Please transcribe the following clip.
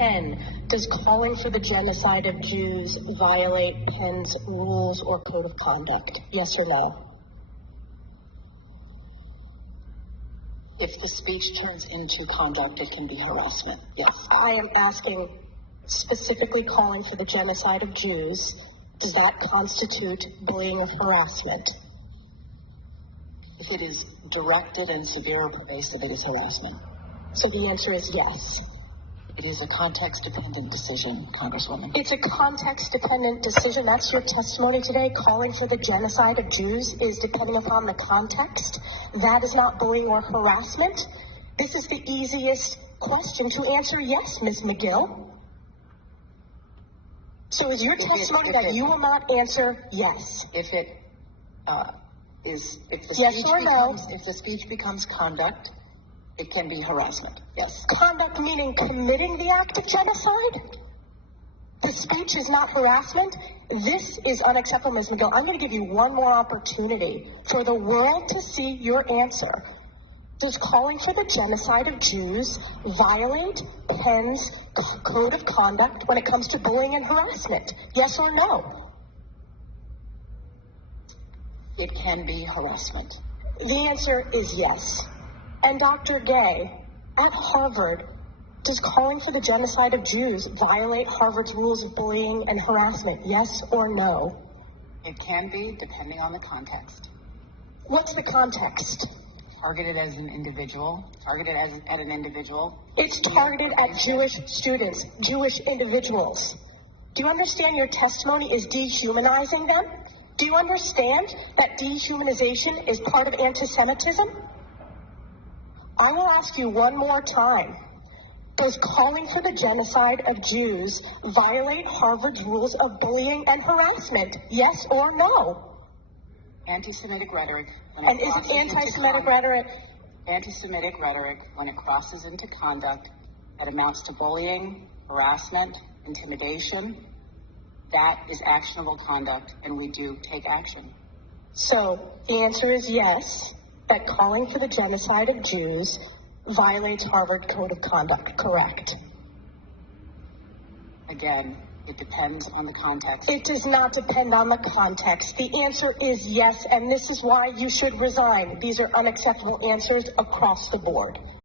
Penn, does calling for the genocide of Jews violate Penn's rules or code of conduct? Yes or no? If the speech turns into conduct, it can be harassment, yes. I am asking specifically calling for the genocide of Jews. Does that constitute bullying or harassment? If it is directed and severe or pervasive, it is harassment. So the answer is yes. It is a context-dependent decision, Congresswoman. It's a context-dependent decision. That's your testimony today. Calling for the genocide of Jews is depending upon the context. That is not bullying or harassment. This is the easiest question to answer yes, Ms. McGill. So is your testimony that you will not answer yes? If the Yes or no? If the speech becomes conduct, it can be harassment, yes. Conduct meaning committing the act of genocide? The speech is not harassment? This is unacceptable, Ms. McGill. I'm going to give you one more opportunity for the world to see your answer. Does calling for the genocide of Jews violate Penn's code of conduct when it comes to bullying and harassment? Yes or no? It can be harassment. The answer is yes. And Dr. Gay, at Harvard, does calling for the genocide of Jews violate Harvard's rules of bullying and harassment? Yes or no? It can be, depending on the context. What's the context? Targeted as an individual. Targeted at an individual. It's targeted at Jewish students, Jewish individuals. Do you understand your testimony is dehumanizing them? Do you understand that dehumanization is part of antisemitism? I will ask you one more time. Does calling for the genocide of Jews violate Harvard's rules of bullying and harassment? Yes or no? Anti-Semitic rhetoric. And is it anti-Semitic rhetoric? Anti-Semitic rhetoric, when it crosses into conduct that amounts to bullying, harassment, intimidation, that is actionable conduct, and we do take action. So the answer is yes, that calling for the genocide of Jews violates Harvard Code of Conduct, correct? Again, it depends on the context. It does not depend on the context. The answer is yes, and this is why you should resign. These are unacceptable answers across the board.